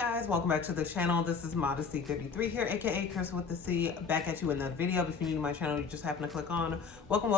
guys, welcome back to the channel. This is Modesty33 here, aka Chris with the C, back at you in the video. If you're new to my channel, you just happen to click on, welcome.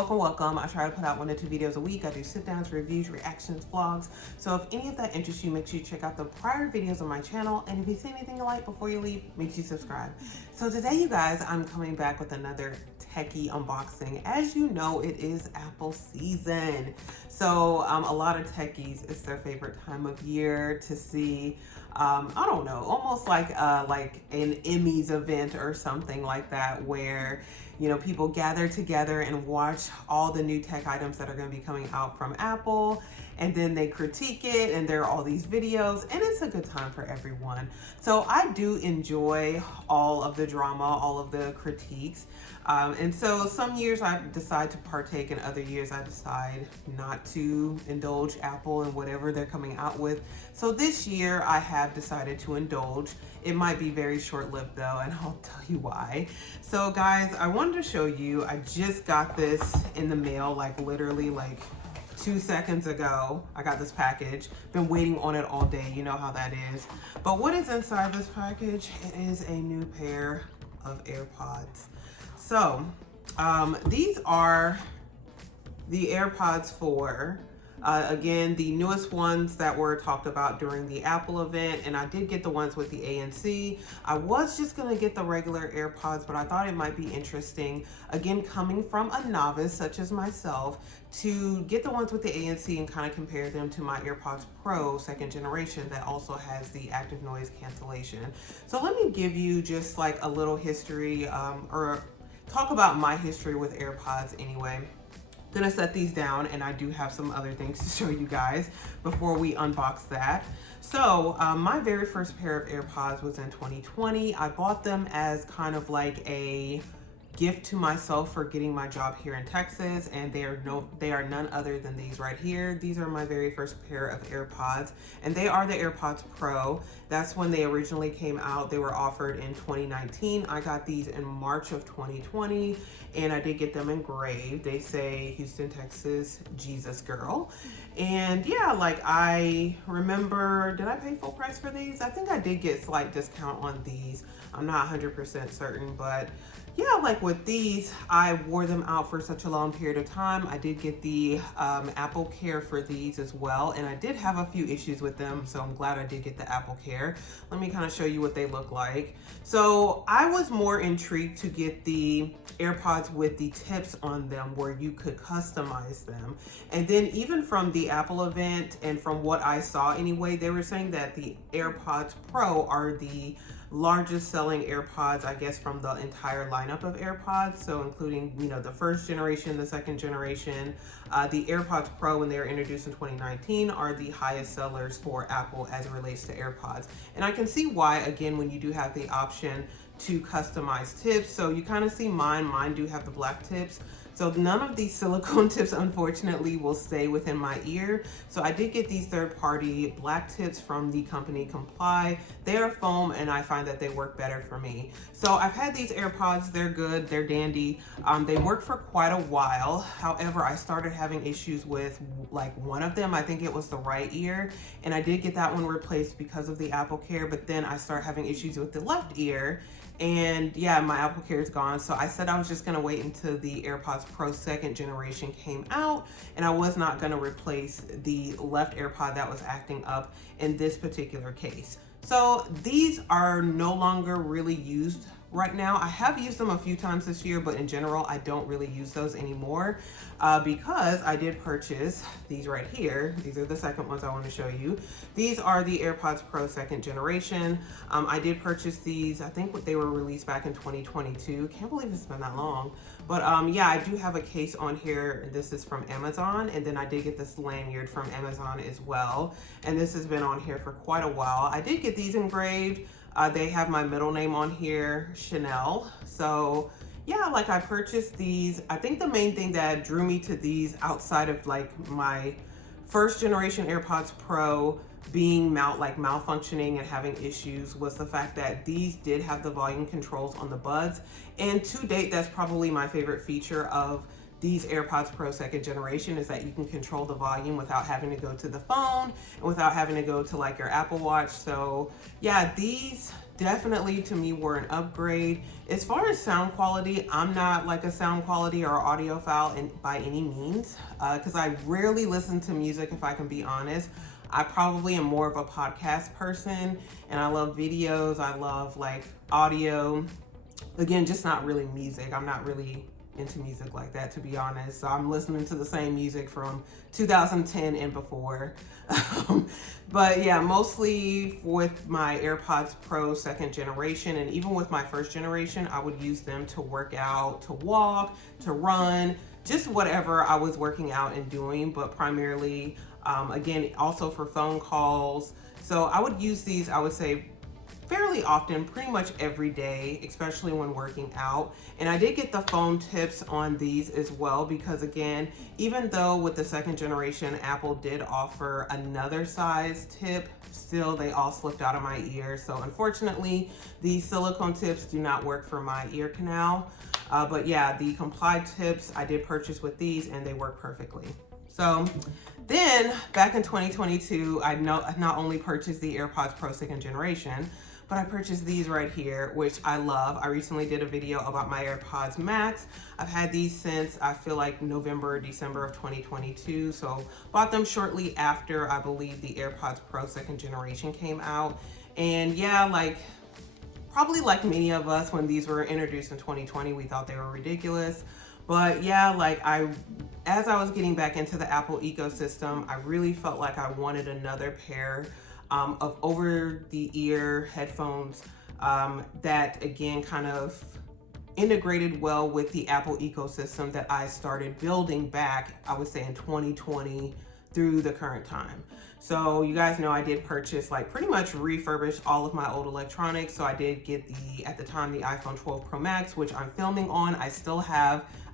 I try to put out 1 to 2 videos a week. I do sit downs, reviews, reactions, vlogs. So if any of that interests you, make sure you check out the prior videos on my channel. And if you see anything you like before you leave, make sure you subscribe. So today, you guys, I'm coming back with another techie unboxing. As you know, it is Apple season. So a lot of techies, it's their favorite time of year to see, I don't know, almost like an Emmys event or something like that, where, you know, people gather together and watch all the new tech items that are going to be coming out from Apple, and then they critique it, and there are all these videos, and it's a good time for everyone. So I do enjoy all of the drama, all of the critiques. And so some years I decide to partake, and other years I decide not to indulge Apple and whatever they're coming out with. So this year I have decided to indulge. It might be very short-lived though, and I'll tell you why. So guys, I wanted to show you, I just got this in the mail, like literally like 2 seconds ago. I got this package, been waiting on it all day, you know how that is. But what is inside this package? It is a new pair of AirPods. So these are the AirPods 4. Again, the newest ones that were talked about during the Apple event, and I did get the ones with the ANC. I was just gonna get the regular AirPods, but I thought it might be interesting, again, coming from a novice such as myself, to get the ones with the ANC and kind of compare them to my AirPods Pro 2nd generation that also has the active noise cancellation. So let me give you just like a little history, or talk about my history with AirPods anyway. Gonna set these down, and I do have some other things to show you guys before we unbox that. So my very first pair of AirPods was in 2020. I bought them as kind of like a gift to myself for getting my job here in Texas, and they are none other than these right here. These are my very first pair of AirPods, and they are the AirPods Pro. That's when they originally came out. They were offered in 2019. I got these in March of 2020, and I did get them engraved. They say Houston, Texas, Jesus girl. And yeah, like I remember, did I pay full price for these? I think I did get slight discount on these. I'm not 100% certain, but yeah, like with these, I wore them out for such a long period of time. I did get the Apple Care for these as well, and I did have a few issues with them, so I'm glad I did get the Apple Care. Let me kind of show you what they look like. So I was more intrigued to get the AirPods with the tips on them where you could customize them. And then even from the Apple event, and from what I saw anyway, they were saying that the AirPods Pro are the largest selling AirPods, I guess, from the entire lineup of AirPods. So including, you know, the 1st generation, the 2nd generation, the AirPods Pro, when they were introduced in 2019, are the highest sellers for Apple as it relates to AirPods. And I can see why, again, when you do have the option to customize tips. So you kind of see mine do have the black tips. So none of these silicone tips, unfortunately, will stay within my ear. So I did get these third-party black tips from the company Comply. They are foam, and I find that they work better for me. So I've had these AirPods. They're good. They're dandy. They work for quite a while. However, I started having issues with like one of them. I think it was the right ear, and I did get that one replaced because of the Apple Care, but then I started having issues with the left ear. And yeah, my Apple Care is gone. So I said I was just gonna wait until the AirPods Pro 2nd generation came out, and I was not gonna replace the left AirPod that was acting up in this particular case. So these are no longer really used right now. I have used them a few times this year, but in general, I don't really use those anymore because I did purchase these right here. These are the second ones I want to show you. These are the AirPods Pro 2nd generation. I did purchase these. I think they were released back in 2022. Can't believe it's been that long. But yeah, I do have a case on here. This is from Amazon, and then I did get this lanyard from Amazon as well. And this has been on here for quite a while. I did get these engraved. They have my middle name on here, Chanel. So yeah, like I purchased these. I think the main thing that drew me to these, outside of like my 1st generation AirPods Pro being malfunctioning and having issues, was the fact that these did have the volume controls on the buds. And to date, that's probably my favorite feature of these AirPods Pro 2nd generation is that you can control the volume without having to go to the phone and without having to go to like your Apple Watch. So yeah, these definitely to me were an upgrade. As far as sound quality, I'm not like a sound quality or audiophile by any means, because I rarely listen to music, if I can be honest. I probably am more of a podcast person, and I love videos. I love like audio. Again, just not really music. I'm not really into music like that, to be honest. So I'm listening to the same music from 2010 and before. But yeah, mostly with my AirPods Pro 2nd generation, and even with my 1st generation, I would use them to work out, to walk, to run, just whatever I was working out and doing, but primarily, again, also for phone calls. So I would use these, I would say, fairly often, pretty much every day, especially when working out. And I did get the foam tips on these as well, because again, even though with the 2nd generation, Apple did offer another size tip, still they all slipped out of my ear. So unfortunately, these silicone tips do not work for my ear canal. But yeah, the Comply tips I did purchase with these, and they work perfectly. So then back in 2022, I not only purchased the AirPods Pro 2nd generation, but I purchased these right here, which I love. I recently did a video about my AirPods Max. I've had these since, I feel like, November or December of 2022. So bought them shortly after, I believe, the AirPods Pro 2nd generation came out. And yeah, like, probably like many of us, when these were introduced in 2020, we thought they were ridiculous. But yeah, like as I was getting back into the Apple ecosystem, I really felt like I wanted another pair of over-the-ear headphones that, again, kind of integrated well with the Apple ecosystem that I started building back, I would say, in 2020 through the current time. So you guys know I did purchase, like, pretty much refurbish all of my old electronics. So I did get at the time, the iPhone 12 Pro Max, which I'm filming on. I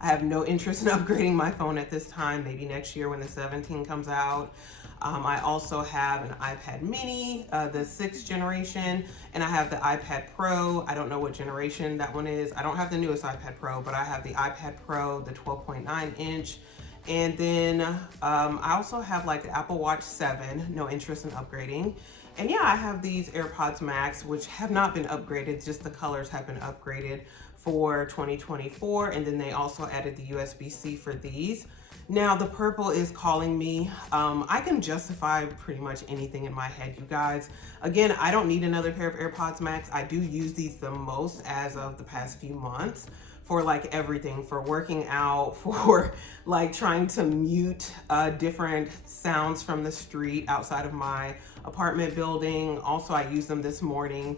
have no interest in upgrading my phone at this time, maybe next year when the 17 comes out. I also have an iPad mini, the 6th generation, and I have the iPad Pro. I don't know what generation that one is. I don't have the newest iPad Pro, but I have the iPad Pro, the 12.9 inch. And then I also have like the Apple Watch 7, no interest in upgrading. And yeah, I have these AirPods Max, which have not been upgraded, just the colors have been upgraded for 2024. And then they also added the USB-C for these. Now the purple is calling me. I can justify pretty much anything in my head, you guys. Again, I don't need another pair of AirPods Max. I do use these the most as of the past few months for like everything, for working out, for like trying to mute different sounds from the street outside of my apartment building. Also, I used them this morning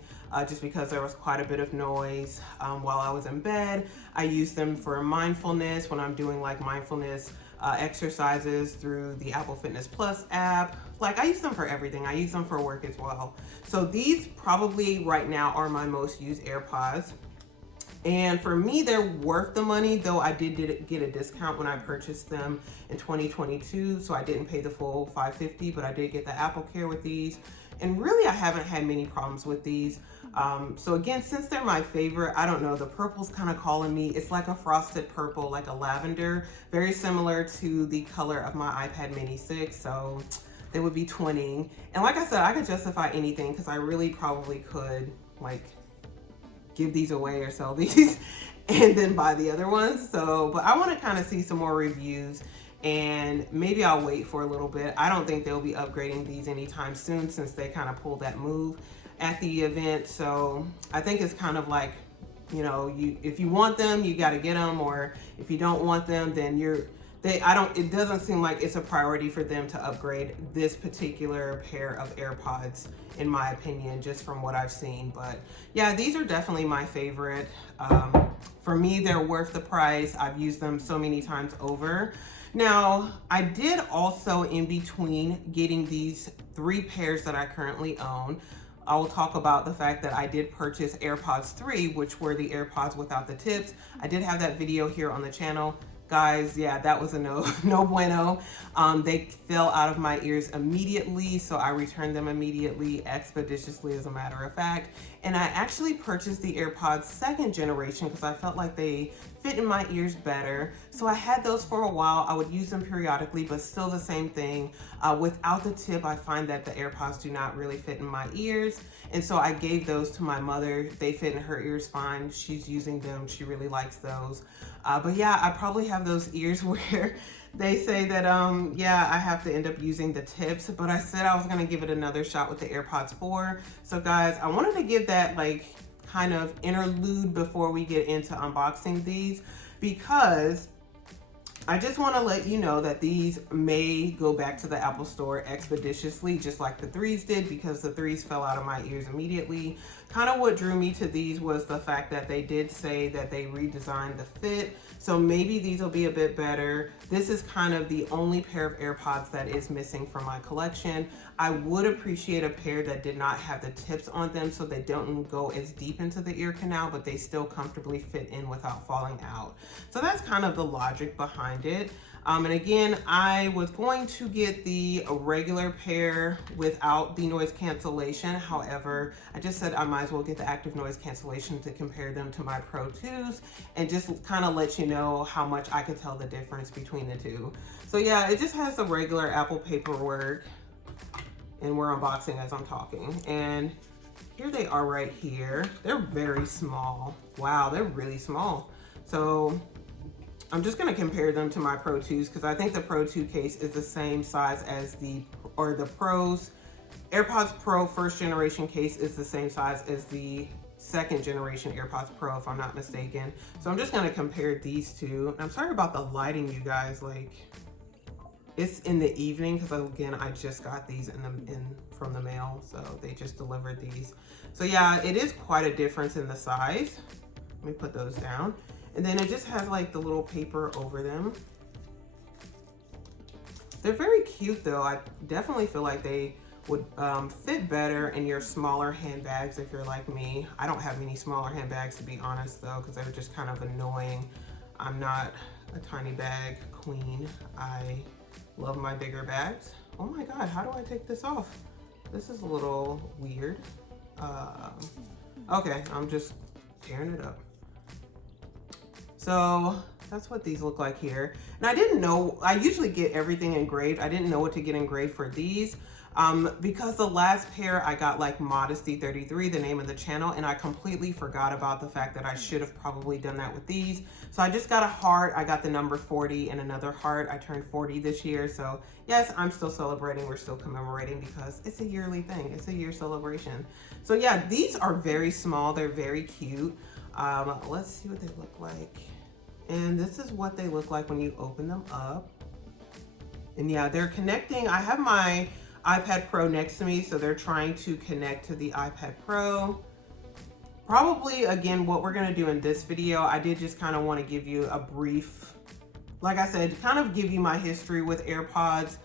just because there was quite a bit of noise while I was in bed. I use them for mindfulness when I'm doing like mindfulness exercises through the Apple Fitness Plus app. Like, I use them for everything. I use them for work as well. So these probably right now are my most used AirPods. And for me, they're worth the money, though I did get a discount when I purchased them in 2022. So I didn't pay the full $550, but I did get the Apple Care with these. And really, I haven't had many problems with these. So again, since they're my favorite, I don't know, the purple's kind of calling me. It's like a frosted purple, like a lavender, very similar to the color of my iPad mini 6. So they would be twinning. And like I said, I could justify anything because I really probably could like give these away or sell these and then buy the other ones. So, but I want to kind of see some more reviews, and maybe I'll wait for a little bit. I don't think they'll be upgrading these anytime soon since they kind of pulled that move at the event. So I think it's kind of like, you know, if you want them, you got to get them, or if you don't want them, then it doesn't seem like it's a priority for them to upgrade this particular pair of AirPods, in my opinion, just from what I've seen. But yeah, these are definitely my favorite. For me, they're worth the price. I've used them so many times over. Now, I did also, in between getting these 3 pairs that I currently own, I will talk about the fact that I did purchase AirPods 3, which were the AirPods without the tips. I did have that video here on the channel. Guys, yeah, that was a no bueno. They fell out of my ears immediately, so I returned them immediately, expeditiously, as a matter of fact. And I actually purchased the AirPods 2nd generation because I felt like they fit in my ears better. So I had those for a while. I would use them periodically, but still the same thing. Without the tip, I find that the AirPods do not really fit in my ears. And so I gave those to my mother. They fit in her ears fine. She's using them. She really likes those. But yeah, I probably have those ears where they say that, yeah, I have to end up using the tips, but I said I was gonna give it another shot with the AirPods 4. So guys, I wanted to give that like kind of interlude before we get into unboxing these, because I just want to let you know that these may go back to the Apple Store expeditiously, just like the 3s did, because the 3s fell out of my ears immediately. Kind of what drew me to these was the fact that they did say that they redesigned the fit. So maybe these will be a bit better. This is kind of the only pair of AirPods that is missing from my collection. I would appreciate a pair that did not have the tips on them so they don't go as deep into the ear canal, but they still comfortably fit in without falling out. So that's kind of the logic behind it. And again, I was going to get the regular pair without the noise cancellation. However, I just said I might as well get the active noise cancellation to compare them to my Pro 2s and just kind of let you know how much I could tell the difference between the two. So yeah, it just has the regular Apple paperwork, and we're unboxing as I'm talking. And here they are right here. They're very small. Wow, they're really small. So I'm just gonna compare them to my Pro 2s because I think the Pro 2 case is the same size as the Pros. AirPods Pro first generation case is the same size as the second generation AirPods Pro, if I'm not mistaken. So I'm just gonna compare these two. I'm sorry about the lighting, you guys. Like, it's in the evening because again, I just got these from the mail, so they just delivered these. So yeah, it is quite a difference in the size. Let me put those down. And then it just has like the little paper over them. They're very cute though. I definitely feel like they would fit better in your smaller handbags if you're like me. I don't have many smaller handbags, to be honest though, because they're just kind of annoying. I'm not a tiny bag queen. I love my bigger bags. Oh my God, how do I take this off? This is a little weird. Okay, I'm just tearing it up. So that's what these look like here. And I didn't know, I usually get everything engraved. I didn't know what to get engraved for these because the last pair I got like Modesty 33, the name of the channel, and I completely forgot about the fact that I should have probably done that with these. So I just got a heart. I got the number 40 and another heart. I turned 40 this year. So yes, I'm still celebrating. We're still commemorating because it's a yearly thing. It's a year celebration. So yeah, these are very small. They're very cute. Let's see what they look like. And this is what they look like when you open them up. And yeah, they're connecting. I have my iPad Pro next to me, so they're trying to connect to the iPad Pro. Probably, again, what we're gonna do in this video, I did just kind of want to give you a brief, like I said, kind of give you my history with AirPods.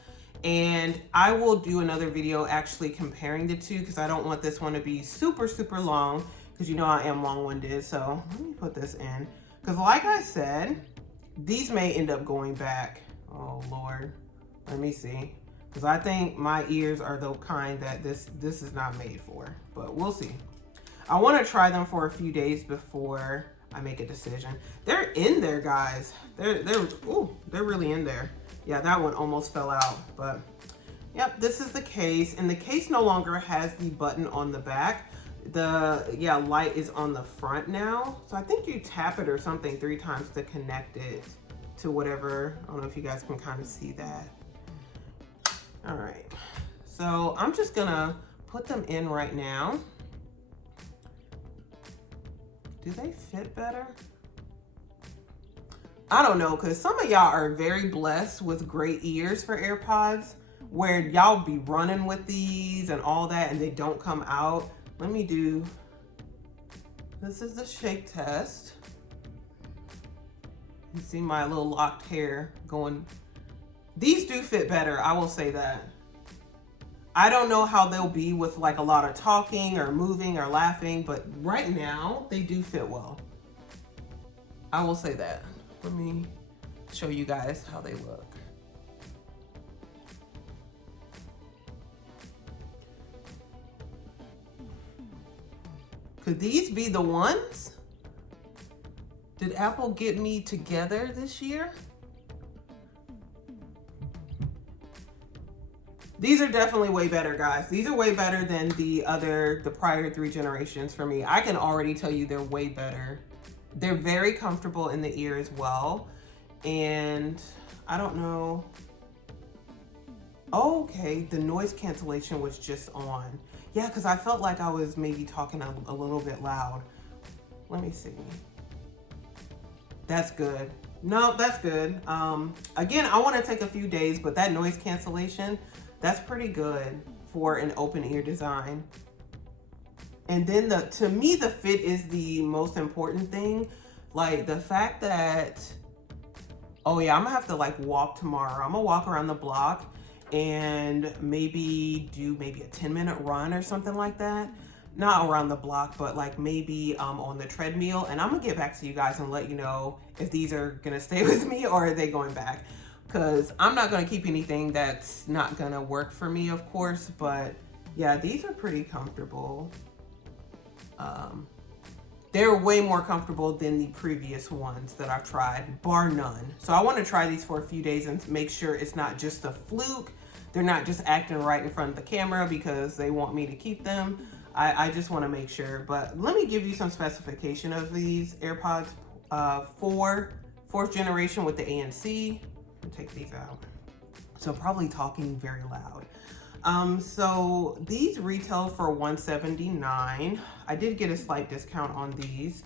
And I will do another video actually comparing the two because I don't want this one to be super, super long because you know I am long-winded. So let me put this in. Because like I said, these may end up going back. Oh Lord, let me see. Because I think my ears are the kind that this is not made for, but we'll see. I want to try them for a few days before I make a decision. They're in there, guys. They're really in there. Yeah, that one almost fell out, but yep, this is the case. And the case no longer has the button on the back. The light is on the front now. So I think you tap it or something 3 times to connect it to whatever. I don't know if you guys can kind of see that. All right, so I'm just gonna put them in right now. Do they fit better? I don't know, because some of y'all are very blessed with great ears for AirPods where y'all be running with these and all that and they don't come out. Let me do, this is the shake test. You see my little locked hair going. These do fit better, I will say that. I don't know how they'll be with like a lot of talking or moving or laughing, but right now they do fit well. I will say that. Let me show you guys how they look. Could these be the ones? Did Apple get me together this year? These are definitely way better, guys. These are way better than the prior 3 generations for me. I can already tell you they're way better. They're very comfortable in the ear as well. And I don't know. Okay, the noise cancellation was just on. Yeah, because I felt like I was maybe talking a little bit loud. Let me see. That's good. No, that's good. Again, I want to take a few days, but that noise cancellation, that's pretty good for an open ear design. And then to me, the fit is the most important thing. Like the fact that, oh yeah, I'm gonna have to like walk tomorrow. I'm gonna walk around the block and maybe do a 10-minute run or something like that. Not around the block, but like maybe on the treadmill. And I'm gonna get back to you guys and let you know if these are gonna stay with me or are they going back. Because I'm not gonna keep anything that's not gonna work for me, of course. But yeah, these are pretty comfortable. They're way more comfortable than the previous ones that I've tried, bar none. So I want to try these for a few days and make sure it's not just a fluke. They're not just acting right in front of the camera because they want me to keep them. I just want to make sure. But let me give you some specification of these AirPods 4th generation with the ANC. Take these out. So probably talking very loud. So these retail for $179. I did get a slight discount on these,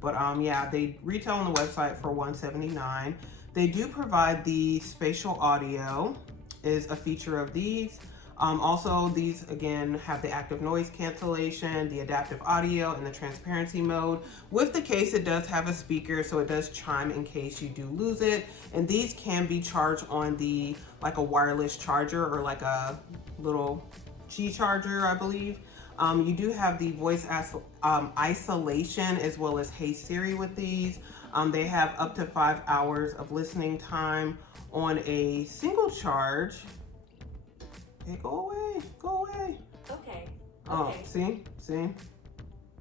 but yeah, they retail on the website for $179. They do provide the spatial audio is a feature of these. Also, these again have the active noise cancellation, the adaptive audio, and the transparency mode. With the case, it does have a speaker, so it does chime in case you do lose it. And these can be charged on the like a wireless charger or like a little Qi charger, I believe. You do have the voice isolation as well as Hey Siri with these. They have up to 5 hours of listening time on a single charge. Hey, go away. Okay. Oh, see,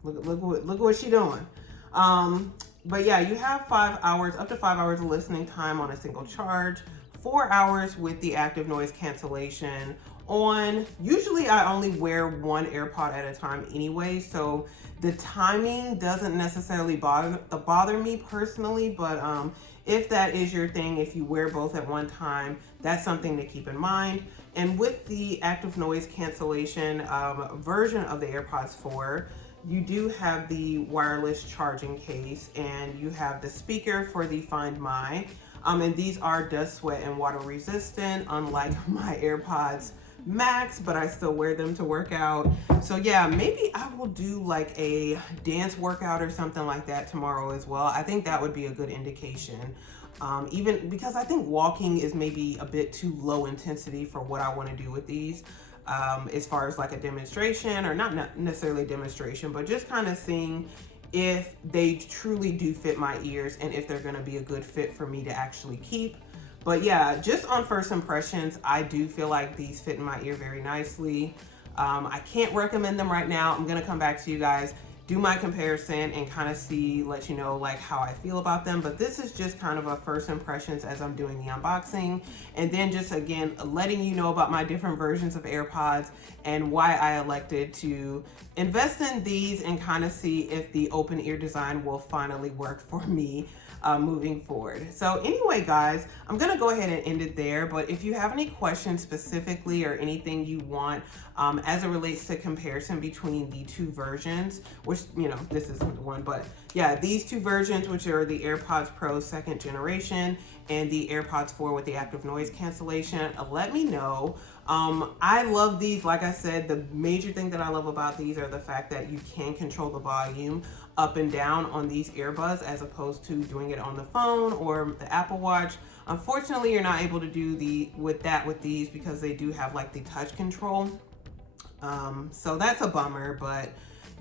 look what she doing. But yeah, you have 5 hours, up to 5 hours of listening time on a single charge, 4 hours with the active noise cancellation on. Usually I only wear 1 AirPod at a time anyway, so the timing doesn't necessarily bother me personally, but if that is your thing, if you wear both at one time, that's something to keep in mind. And with the active noise cancellation version of the AirPods 4, you do have the wireless charging case and you have the speaker for the Find My. And these are dust, sweat, and water resistant, unlike my AirPods Max, but I still wear them to work out. So yeah, maybe I will do like a dance workout or something like that tomorrow as well. I think that would be a good indication. Even because I think walking is maybe a bit too low intensity for what I want to do with these. As far as like a demonstration, or not necessarily a demonstration, but just kind of seeing if they truly do fit my ears and if they're going to be a good fit for me to actually keep. But yeah, just on first impressions, I do feel like these fit in my ear very nicely. I can't recommend them right now. I'm gonna come back to you guys, do my comparison and kind of see, let you know like how I feel about them. But this is just kind of a first impressions as I'm doing the unboxing. And then just again, letting you know about my different versions of AirPods and why I elected to invest in these and kind of see if the open ear design will finally work for me moving forward. So anyway, guys, I'm gonna go ahead and end it there. But if you have any questions specifically or anything you want as it relates to comparison between the 2 versions, which, you know, this is one, but yeah, these 2 versions, which are the AirPods Pro 2nd generation and the AirPods 4 with the active noise cancellation, let me know. I love these. Like I said, the major thing that I love about these are the fact that you can control the volume up and down on these earbuds as opposed to doing it on the phone or the Apple Watch. Unfortunately, you're not able to do with these because they do have like the touch control. So that's a bummer, but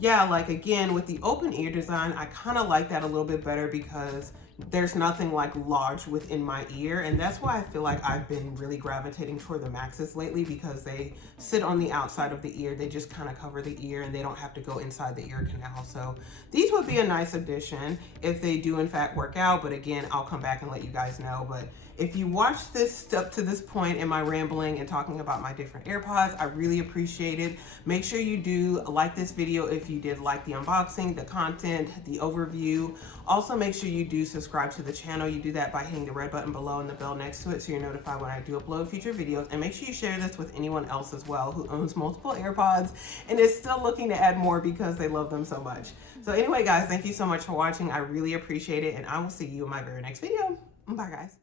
yeah, like again, with the open ear design, I kind of like that a little bit better because there's nothing like lodged within my ear, and that's why I feel like I've been really gravitating toward the Maxes lately, because they sit on the outside of the ear. They just kind of cover the ear and they don't have to go inside the ear canal. So these would be a nice addition if they do in fact work out, but again, I'll come back and let you guys know. But if you watched this up to this point in my rambling and talking about my different AirPods, I really appreciate it. Make sure you do like this video if you did like the unboxing, the content, the overview. Also, make sure you do subscribe to the channel. You do that by hitting the red button below and the bell next to it so you're notified when I do upload future videos. And make sure you share this with anyone else as well who owns multiple AirPods and is still looking to add more because they love them so much. So anyway, guys, thank you so much for watching. I really appreciate it, and I will see you in my very next video. Bye, guys.